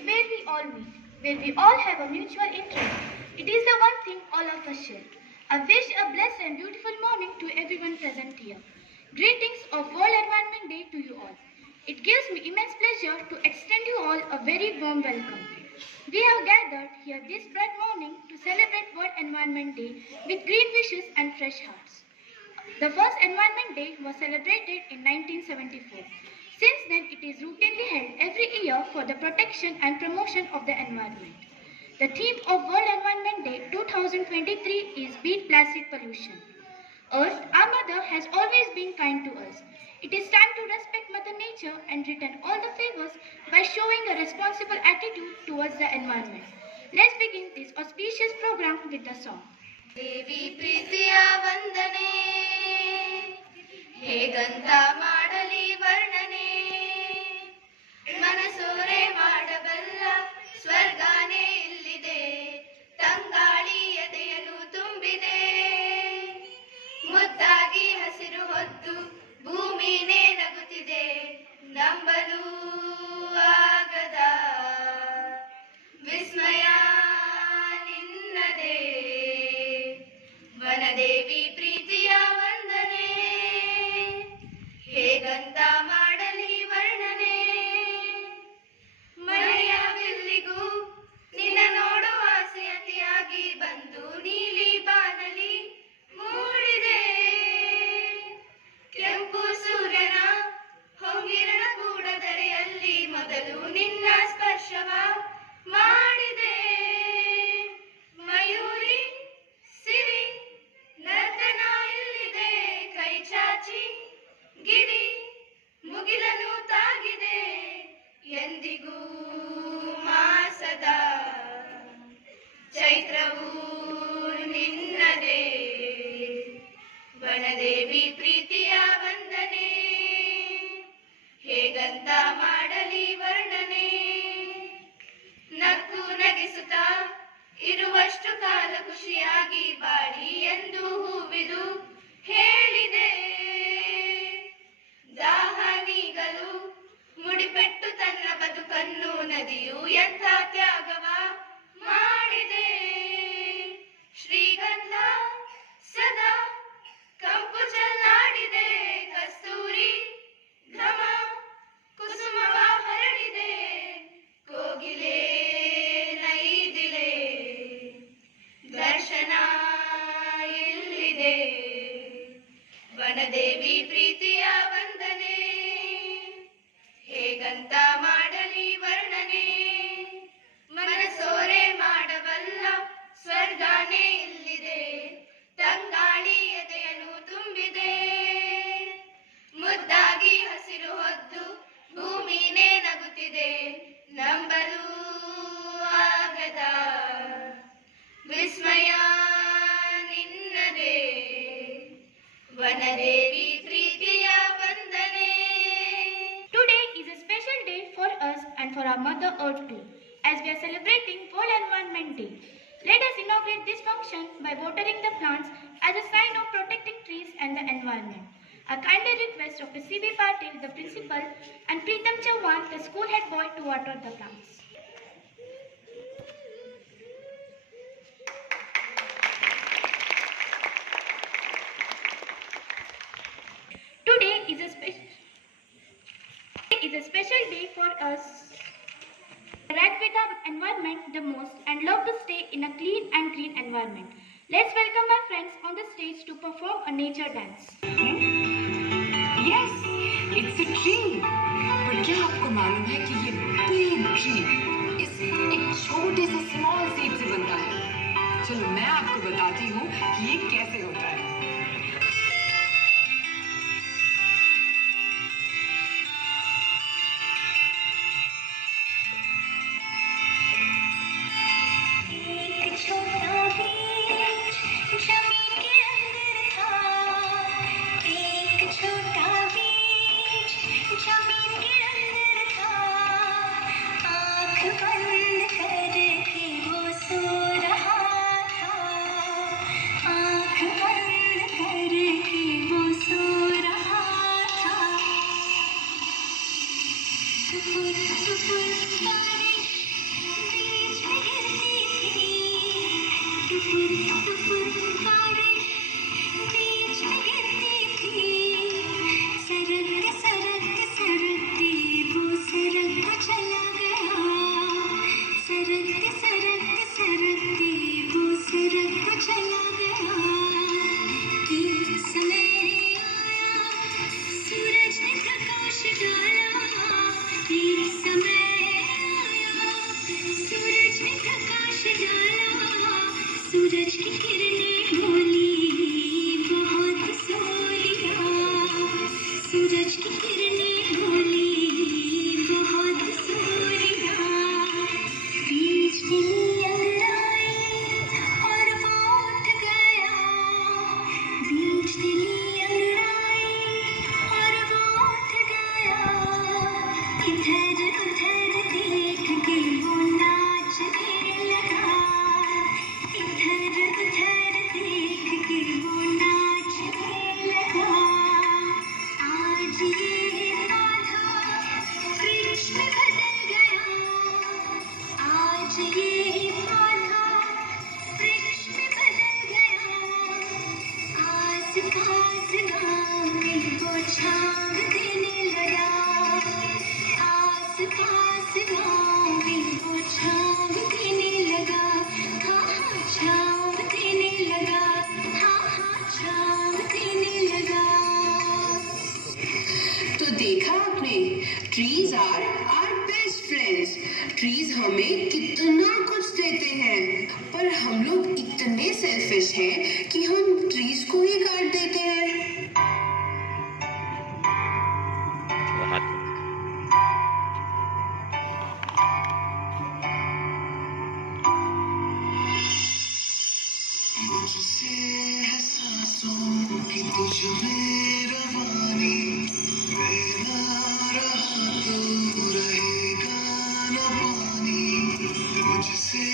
is where we all meet, where we all have a mutual interest. It is the one thing all of us share. I wish a blessed and beautiful morning to everyone present here. Greetings of World Environment Day to you all. It gives me immense pleasure to extend you all a very warm welcome. We have gathered here this bright morning to celebrate World Environment Day with green wishes and fresh hearts. The first Environment Day was celebrated in 1974. Since then, it is routinely held every year for the protection and promotion of the environment. The theme of World Environment Day 2023 is Beat Plastic Pollution. Earth, our mother, has always been kind to us. It is time to respect Mother Nature and return all the favors by showing a responsible attitude towards the environment. Let's begin this auspicious program with the song. ದೇವಿ ಪ್ರೀತಿಯ ವಂದನೆ ಹೇಗಂತ ಮಾಡಲಿ ವರ್ಣನೆ ಮನಸೋರೆ ಮಾಡಬಲ್ಲ ಸ್ವರ್ಗಾನೇ ಇಲ್ಲಿದೆ ತಂಗಾಳಿ ಎದೆಯನ್ನು ತುಂಬಿದೆ ಮುದ್ದಾಗಿ ಹಸಿರು ಹೊತ್ತು ಭೂಮಿನೇ ನಗುತ್ತಿದೆ ನಂಬಲು ಆಗದ ವಿಸ್ಮಯ ನಿನ್ನದೇ ವನದೇವಿ ಪ್ರೀತಿಯ ವಂದನೆ ಹೇಗಂತ ಮಾಡಲಿ ವರ್ಣನೆ ಮಳೆಯ ಬಿಲ್ಲಿಗೂ ನಿನ್ನ ನೋಡುವ ಆಸೆ ಅತಿಯಾಗಿ ಬಂದು ನೀಲಿ ಬಾನಲಿ ಮೂಡಿದೆ ಕೆಂಪು ಸೂರ್ಯನ ಹೊಂಗಿರಣ ಕೂಡದರೆಯಲ್ಲಿ ಮೊದಲು ನಿನ್ನ ಸ್ಪರ್ಶವ ಮಾಡಿದೆ ಮಯೂರಿ ಸಿರಿ ನರ್ತನ ಇಲ್ಲಿದೆ ಕೈ ಚಾಚಿ ಗಿರಿ ಮುಗಿಲನು ತಾಗಿದೆ ಎಂದಿಗೂ ಮಾಸದ ಚೈತ್ರವು ನಿನ್ನದೇ ವನದೇವಿ ಪ್ರೀತಿಯ ವಂದನೆ ಹೇಗಂತ ಮಾಡಲಿ ವರ್ಣನೆ ನಕ್ಕು ನಗಿಸುತ್ತಾ ಇರುವಷ್ಟು ಕಾಲ ಖುಷಿಯಾಗಿ ಬಾಳಿ ಎಂದು ಹೂವಿದು ಹೇಳಿದೆ ದಾಹ ನೀಗಲು ಮುಡಿಪೆಟ್ಟು ತನ್ನ ಬದುಕನ್ನು ನದಿಯು ಎಂಥ ತ್ಯಾಗವ ಮಾಡಿದೆ ಶ್ರೀಗಂಧ ಸದಾ ಕಂಪು ಚೆಲ್ಲಾಡಿದೆ ಕಸ್ತೂರಿ ಘಮ ಕುಸುಮವ ಹರಡಿದೆ ಕೋಗಿಲೆ ನೈದಿಲೆ ದರ್ಶನ ಇಲ್ಲಿದೆ ವನದೇವಿ ಪ್ರೀತಿಯ ವಂದನೆ ಹೇಗಂತ ಮಾಡಲಿ ವರ್ಣನೆ ಮನಸೋರೆ ಮಾಡಬಲ್ಲ ಸ್ವರ್ಗಾನೇ ಇಲ್ಲಿದೆ ತಂಗಾಳಿ ಎದೆಯನ್ನು ತುಂಬಿದೆ ಮುದ್ದಾಗಿ ಹಸಿರು ಹೊದ್ದು ಭೂಮಿನೇ ನಗುತ್ತಿದೆ ನಂಬಲು ಆಗದ ವಿಸ್ಮಯ ನಿನ್ನದೇ ವನದೇವಿ ಪ್ರೀತಿಯ ವಂದನೆ. Today is a special day for us and for our Mother Earth too, as we are celebrating World Environment Day. Let us inaugurate this function by watering the plants as a sign of protecting trees and the environment. A kindly request of Dr. C.B. Patil, the principal, and Preetam Chauhan, the school head boy, to water the plants. Today is a special day for us. We interact with our environment the most and love to stay in a clean and green environment. Let's welcome our friends on the stage to perform a nature dance. Yes, it's a tree. पर क्या आपको मालूम है कि ये big tree इस एक छोटे से small seed से बनता है? चलो मैं आपको बताती हूँ कि ये कैसे होता है. ट्रीज हमें कितना कुछ देते हैं, पर हम लोग इतने सेल्फिश हैं कि हम ट्रीज को ही काट देते हैं। मुझसे एहसासों की तुझ में रवानी, बहना रहा तो रहेगा न पानी। मुझसे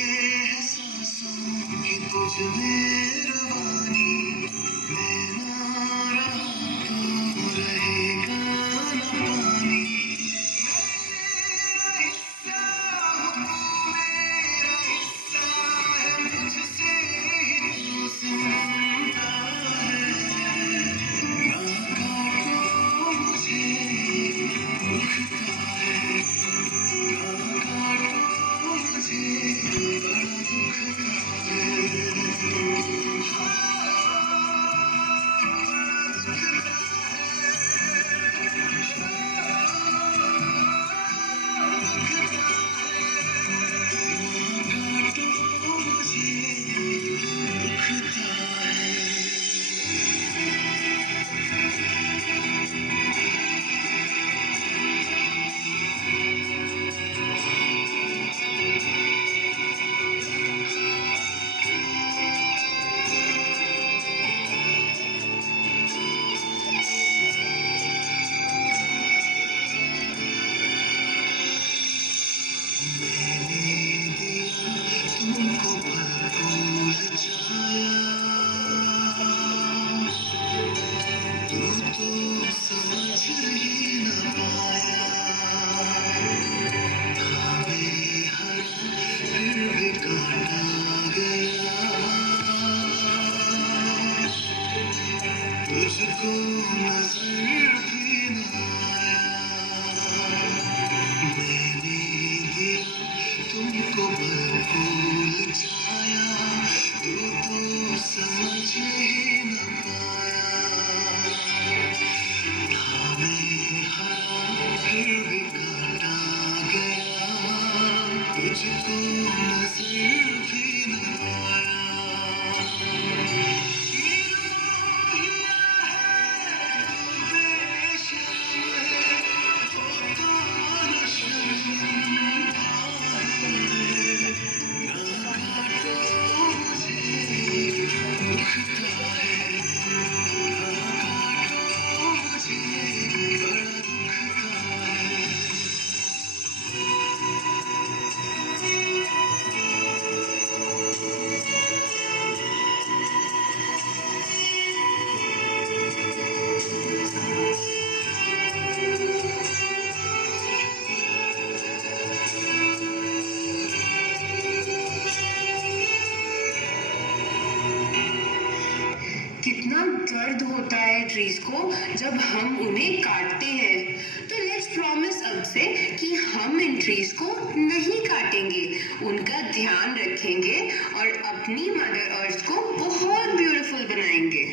एहसासों की तुझ में रवानी, बहना रहा तो रहेगा न पानी। मेरा हिस्सा हूँ तू, मेरा हिस्सा है, मुझसे ही तू सुनता है। ना काटो मुझे, दुखता है। ना काटो मुझे, बड़ा दुखता है। काटो मुझे, दुखता है। तुमको भूल जाया, तू तो समझ ही न पाया। था बेहद फिर भी काटा गया, तुझको नजर भी न आया। मैंने दिया तुमको भूल जाया, तू तो समझ ही न पाया। था बेहरा फिर भी काटा गया, तुझको नजर भी न आया। कितना दर्द होता है ट्रीज को जब हम उन्हें काटते हैं। तो लेट्स प्रॉमिस अब से कि हम इन ट्रीज को नहीं काटेंगे, उनका ध्यान रखेंगे और अपनी मदर अर्थ को बहुत ब्यूटीफुल बनाएंगे।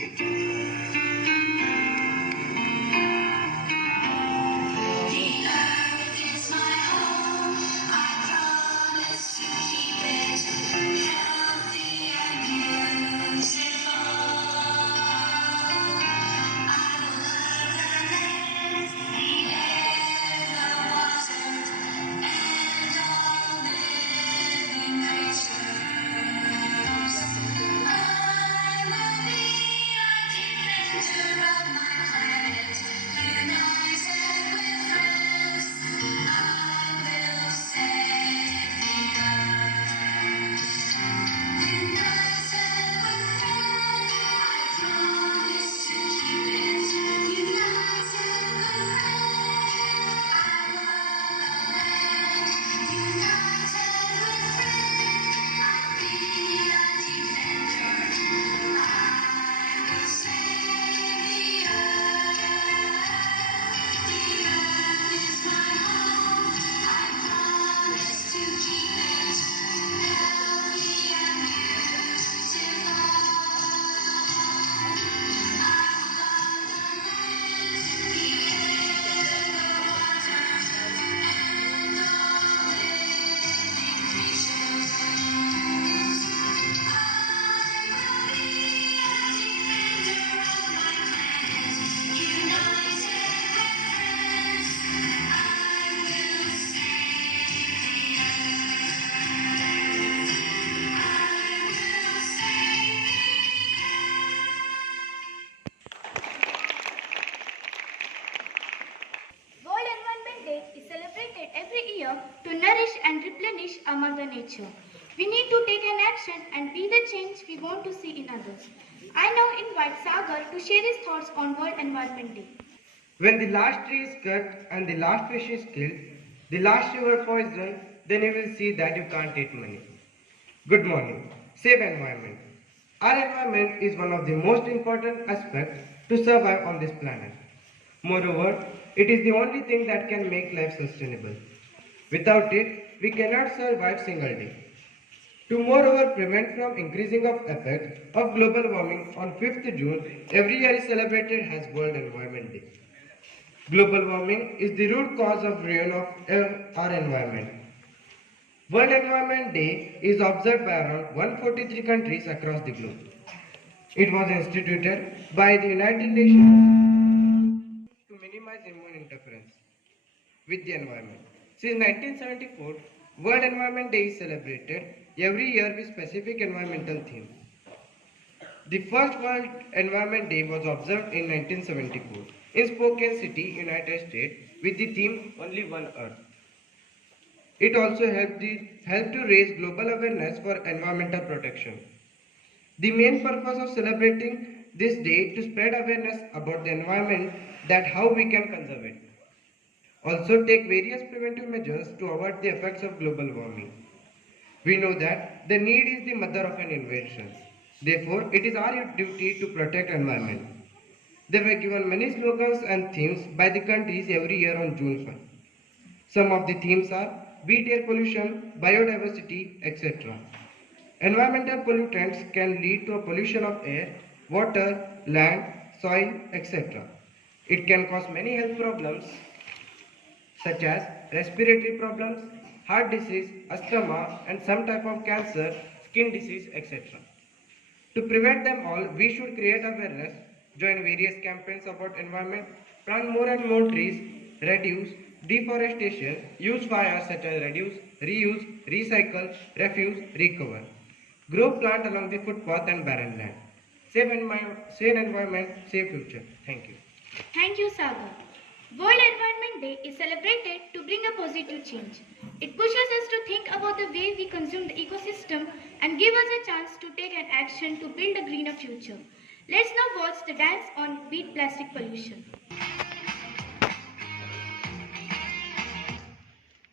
nourish and replenish our Mother Nature. We need to take an action and be the change we want to see in others. I now invite Sagar to share his thoughts on World Environment Day. When the last tree is cut and the last fish is killed, the last sugar poisoned, then you will see that you can't eat money. Good morning. Save environment. Our environment is one of the most important aspects to survive on this planet. Moreover, it is the only thing that can make life sustainable. Without it, we cannot survive single day. To moreover prevent from increasing of effect of global warming on 5th June, every year is celebrated as World Environment Day. Global warming is the root cause of ruin of our environment. World Environment Day is observed by around 143 countries across the globe. It was instituted by the United Nations to minimize human interference with the environment. Since 1974, World Environment Day is celebrated every year with specific environmental theme. The first World Environment Day was observed in 1974 in Spokane City, United States, with the theme Only One Earth. It also helped to raise global awareness for environmental protection. The main purpose of celebrating this day to spread awareness about the environment, that how we can conserve it. Also take various preventive measures to avoid the effects of global warming. We know that the need is the mother of an invention. Therefore, it is our duty to protect environment. There were given many slogans and themes by the countries every year on June 1. Some of the themes are beat air pollution, biodiversity, etc. Environmental pollutants can lead to a pollution of air, water, land, soil, etc. It can cause many health problems such as respiratory problems, heart disease, asthma, and some type of cancer, skin disease, etc. To prevent them all, we should create awareness, join various campaigns about environment, plant more and more trees, reduce deforestation, use fire such as reduce, reuse, recycle, refuse, recover. Grow plant along the footpath and barren land. Save environment, save future. Thank you. Thank you, Sagar. World Environment Day is celebrated to bring a positive change. It pushes us to think about the way we consume the ecosystem and give us a chance to take an action to build a greener future. Let's now watch the dance on Beat Plastic Pollution.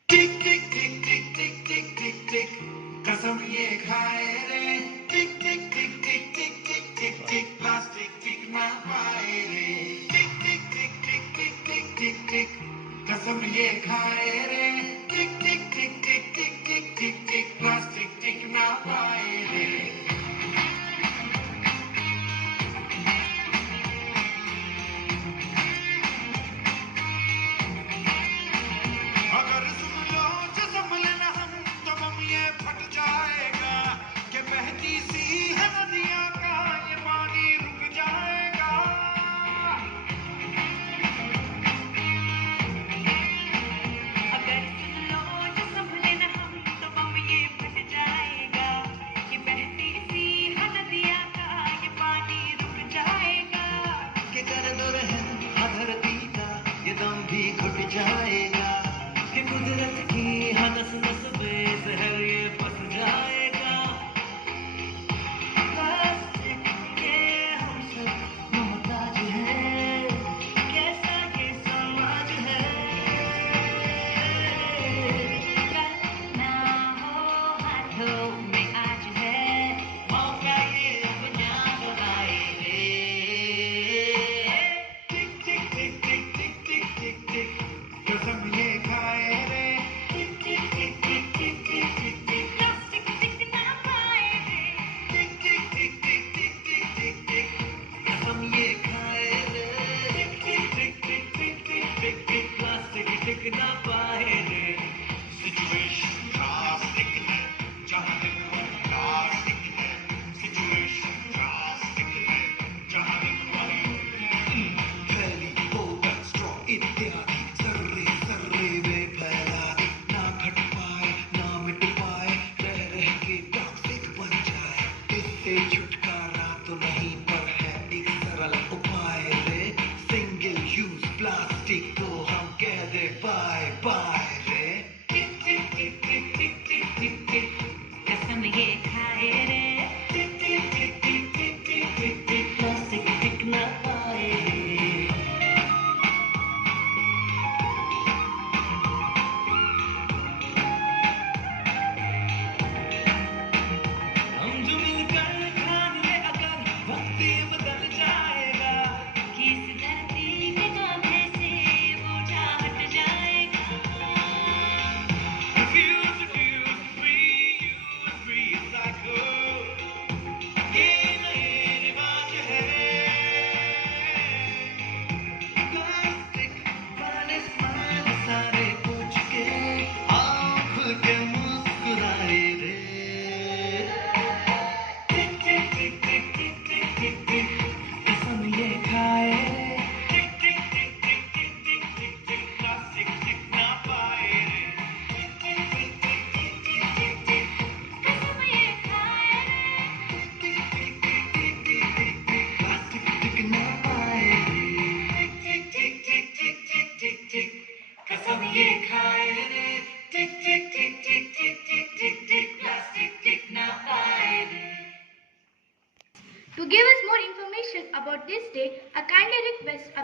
Tick tick tick tick tick tick tick tick कसम ये खाए रे टिक टिक टिक टिक टिक टिक टिक टिक plastic टिक ना पाए रे टिक टिक टिक टिक टिक टिक टिक टिक कसम ये खाए रे टिक टिक टिक टिक टिक टिक टिक टिक प्लास्टिक टिक ना पाए रे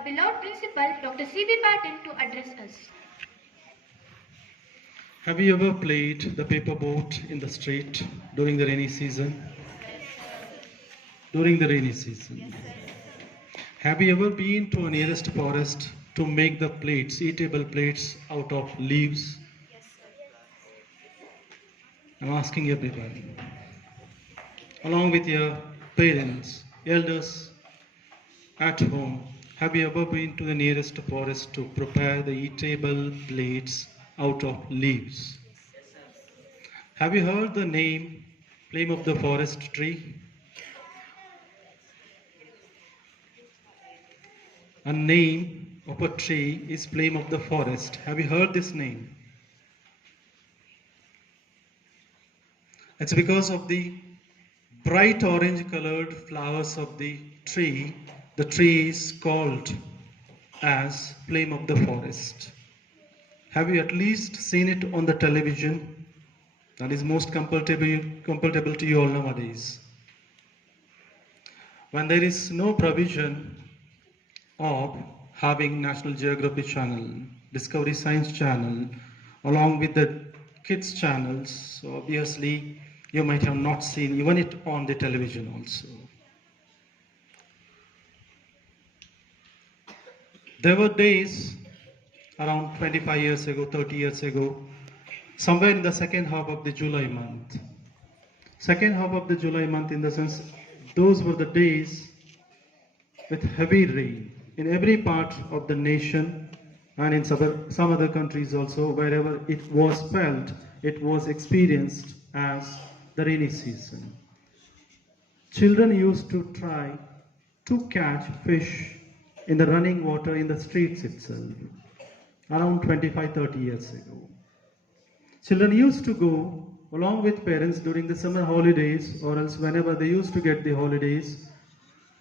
beloved principal, Dr. C.B. Patil, to address us. Have you ever played the paper boat in the street during the rainy season? During the rainy season. Have you ever been to a nearest forest to make the plates, eatable plates out of leaves? I'm asking everybody. Along with your parents, elders at home, have you ever been to the nearest forest to prepare the eatable plates out of leaves? Have you heard the name, flame of the forest tree? A name of a tree is flame of the forest. Have you heard this name? It's because of the bright orange colored flowers of the tree is called as flame of the forest. Have you at least seen it on the television? That is most comfortable to you all nowadays. When there is no provision of having National Geographic channel, Discovery Science channel, along with the kids channels, so obviously you might have not seen even it on the television also. There were days around 25 years ago, 30 years ago, somewhere in the second half of the July month. Second half of the July month, in the sense, those were the days with heavy rain in every part of the nation and in some other countries also. Wherever it was felt, it was experienced as the rainy season. Children used to try to catch fish in the running water in the streets itself, around 25-30 years ago. Children used to go along with parents during the summer holidays, or else whenever they used to get the holidays,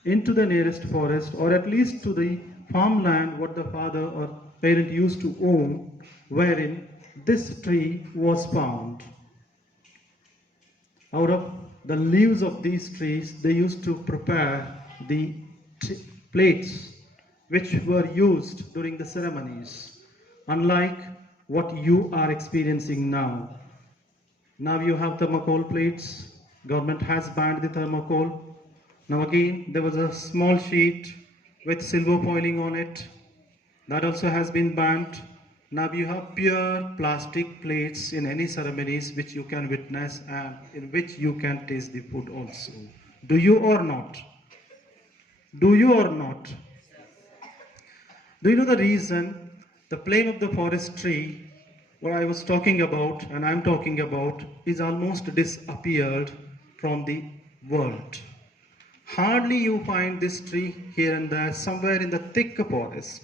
into the nearest forest, or at least to the farmland what the father or parent used to own, wherein this tree was found. Out of the leaves of these trees, they used to prepare the plates which were used during the ceremonies, unlike what you are experiencing now. Now you have thermocol plates. Government has banned the thermocol. Now again, there was a small sheet with silver foiling on it. That also has been banned. Now you have pure plastic plates in any ceremonies which you can witness and in which you can taste the food also. Do you or not? Do you or not? Do you know the reason the flame of the forest tree, what I was talking about and I'm talking about, is almost disappeared from the world? Hardly you find this tree here and there, somewhere in the thick forest.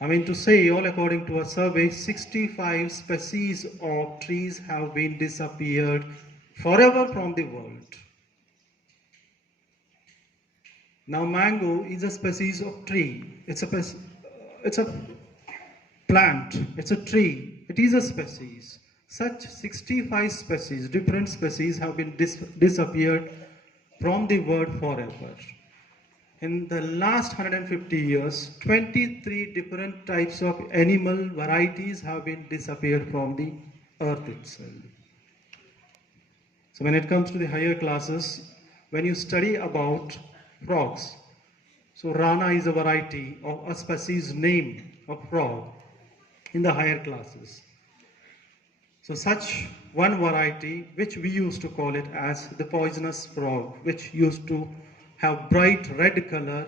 I mean to say, all according to a survey, 65 species of trees have been disappeared forever from the world. Now mango is a species of tree. It's a plant, it's a tree, it is a species. Such 65 species, different species have been disappeared from the world forever. In the last 150 years, 23 different types of animal varieties have been disappeared from the earth itself. So when it comes to the higher classes, when you study about frogs, so Rana is a variety of a species name of frog in the higher classes. So such one variety, which we used to call it as the poisonous frog, which used to have bright red color,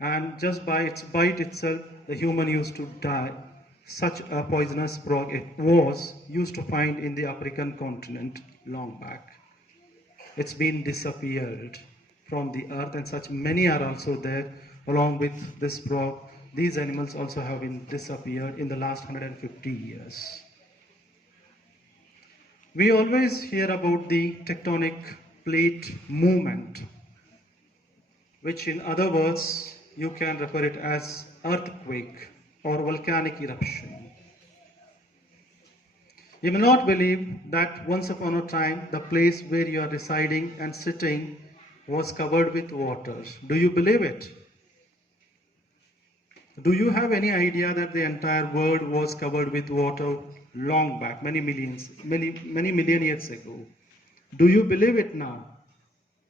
and just by its bite itself, the human used to die. Such a poisonous frog it was used to find in the African continent long back. It's been disappeared from the earth, and such many are also there along with this frog. These animals also have been disappeared in the last 150 years. We always hear about the tectonic plate movement, which in other words, you can refer it as earthquake or volcanic eruption. You may not believe that once upon a time, the place where you are residing and sitting was covered with water. Do you believe it? Do you have any idea that the entire world was covered with water long back, many million years ago? Do you believe it now?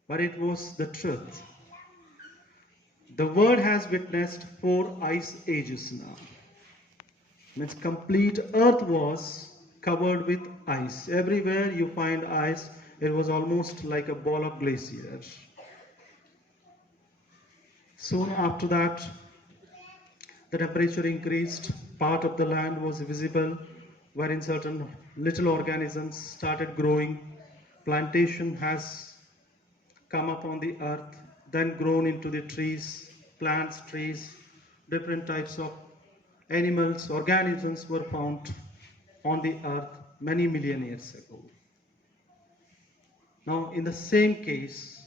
But it was the truth. The world has witnessed 4 ice ages now. Means complete earth was covered with ice. Everywhere you find ice, it was almost like a ball of glaciers. Soon after that, the temperature increased, part of the land was visible, wherein certain little organisms started growing. Plantation has come up on the earth, then grown into the trees, plants, trees, different types of animals, organisms were found on the earth many million years ago. Now, in the same case,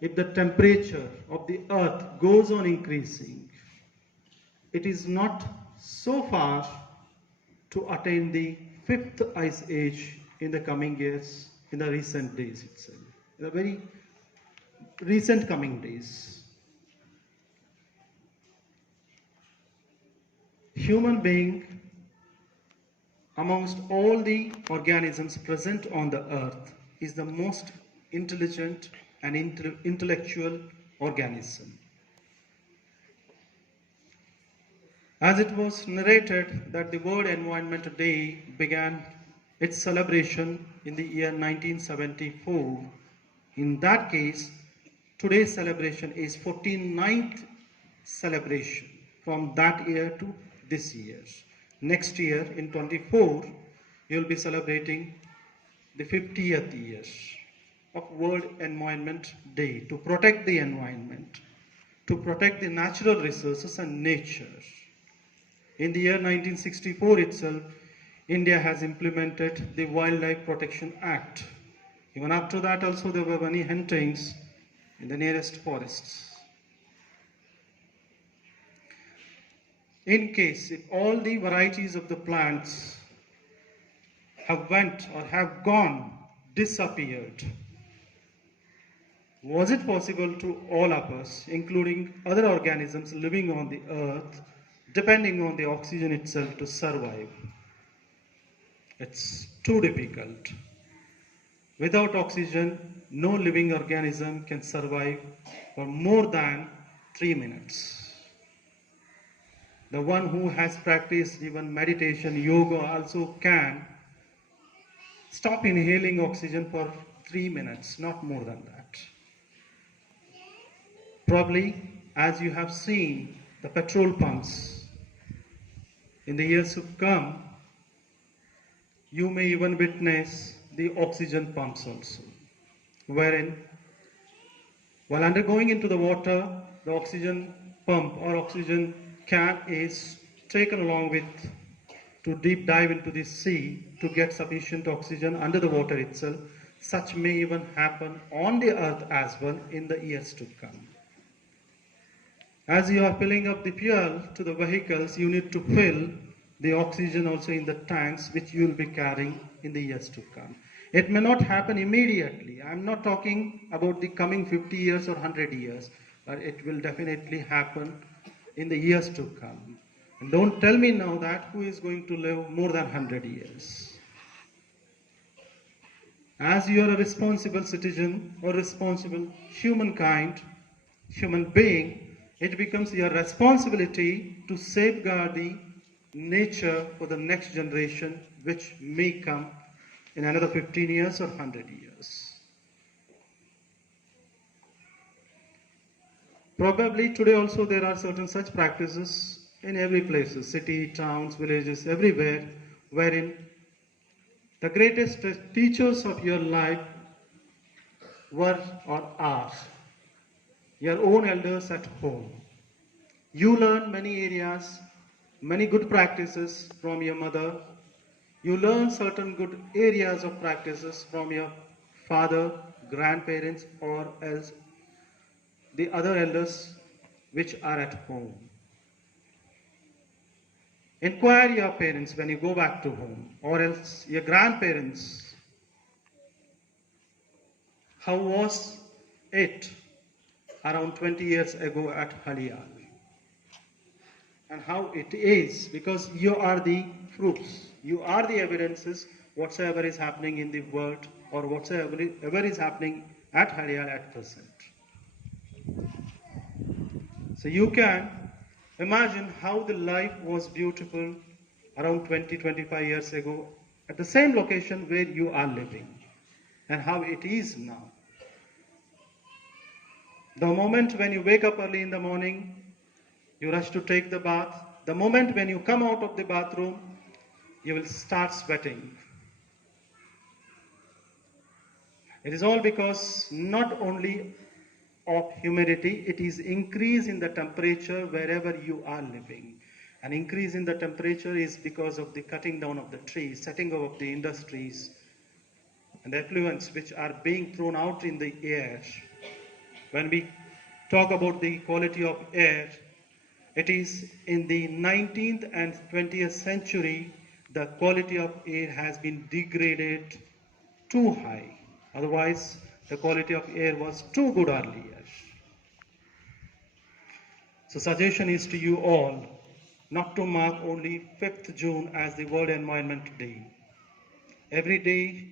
if the temperature of the earth goes on increasing, it is not so far to attain the 5th ice age in the coming years, in the recent days itself, in the very recent coming days. Human being, amongst all the organisms present on the earth, is the most intelligent and intellectual organism. As it was narrated that the World Environment Day began its celebration in the year 1974, in that case, today's celebration is 49th celebration from that year to this year. Next year, in 24, you'll be celebrating the 50th year of World Environment Day to protect the environment, to protect the natural resources and nature. In the year 1964 itself, India has implemented the Wildlife Protection Act. Even after that also there were many huntings in the nearest forests. In case if all the varieties of the plants have went or have gone, disappeared, was it possible to all of us, including other organisms living on the earth, depending on the oxygen itself to survive? It's too difficult. Without oxygen, no living organism can survive for more than 3 minutes. The one who has practiced even meditation, yoga also can stop inhaling oxygen for 3 minutes, not more than that. Probably, as you have seen, the petrol pumps, in the years to come, you may even witness the oxygen pumps also, wherein while undergoing into the water, the oxygen pump or oxygen can is taken along with to deep dive into the sea to get sufficient oxygen under the water itself. Such may even happen on the earth as well in the years to come. As you are filling up the fuel to the vehicles, you need to fill the oxygen also in the tanks which you will be carrying in the years to come. It may not happen immediately. I'm not talking about the coming 50 years or 100 years, but it will definitely happen in the years to come. And don't tell me now that who is going to live more than 100 years. As you are a responsible citizen or responsible human being, it becomes your responsibility to safeguard the nature for the next generation which may come in another 15 years or 100 years. Probably today also there are certain such practices in every place, city, towns, villages, everywhere, wherein the greatest teachers of your life were or are your own elders at home. You learn many areas, many good practices from your mother. You learn certain good areas of practices from your father, grandparents, or else the other elders which are at home. Inquire your parents when you go back to home, or else your grandparents. How was it around 20 years ago at Halial? and how it is, because you are the fruits, you are the evidences whatsoever is happening in the world or whatsoever is happening at Hariyal at present. So you can imagine how the life was beautiful around 20-25 years ago at the same location where you are living, and how it is now. The moment when you wake up early in the morning, you rush to take the bath. The moment when you come out of the bathroom, you will start sweating. It is all because not only of humidity, it is increase in the temperature wherever you are living. An increase in the temperature is because of the cutting down of the trees, setting of the industries, and the effluents which are being thrown out in the air. When we talk about the quality of air, it is in the 19th and 20th century, the quality of air has been degraded too high. Otherwise, the quality of air was too good earlier. So suggestion is to you all not to mark only 5th June as the World Environment Day. Every day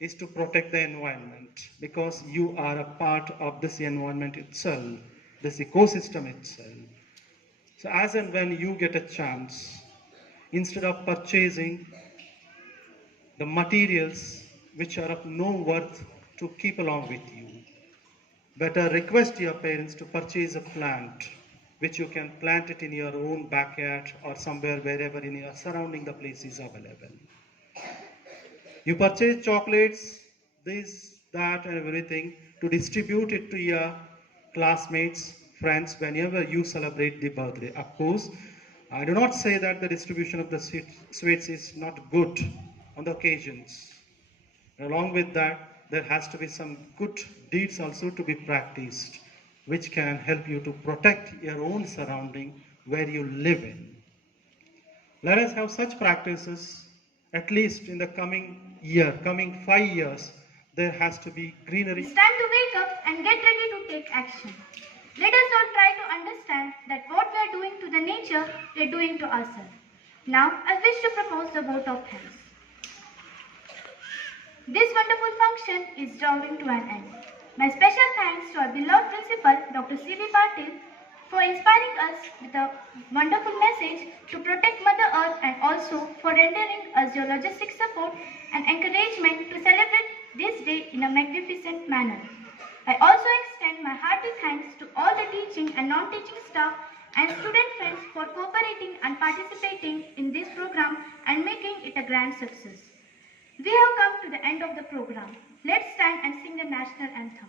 is to protect the environment, because you are a part of this environment itself, this ecosystem itself. So as and when you get a chance, instead of purchasing the materials which are of no worth to keep along with you, better request your parents to purchase a plant which you can plant it in your own backyard or somewhere wherever in your surrounding the place is available. You purchase chocolates, this, that and everything to distribute it to your classmates, friends whenever you celebrate the birthday. Of course, I do not say that the distribution of the sweets is not good on the occasions. Along with that, there has to be some good deeds also to be practiced, which can help you to protect your own surrounding where you live in. Let us have such practices, at least in the coming year, coming 5 years, there has to be greenery. It's time to wake up and get ready to take action. Let us all try to understand that what we are doing to the nature, we are doing to ourselves. Now, I wish to propose the vote of thanks. This wonderful function is drawing to an end. My special thanks to our beloved principal, Dr. C.V. Patil, for inspiring us with a wonderful message to protect Mother Earth, and also for rendering us your logistic support and encouragement to celebrate this day in a magnificent manner. I also extend my hearty thanks to all the teaching and non-teaching staff and student friends for cooperating and participating in this program and making it a grand success. We have come to the end of the program. Let's stand and sing the national anthem.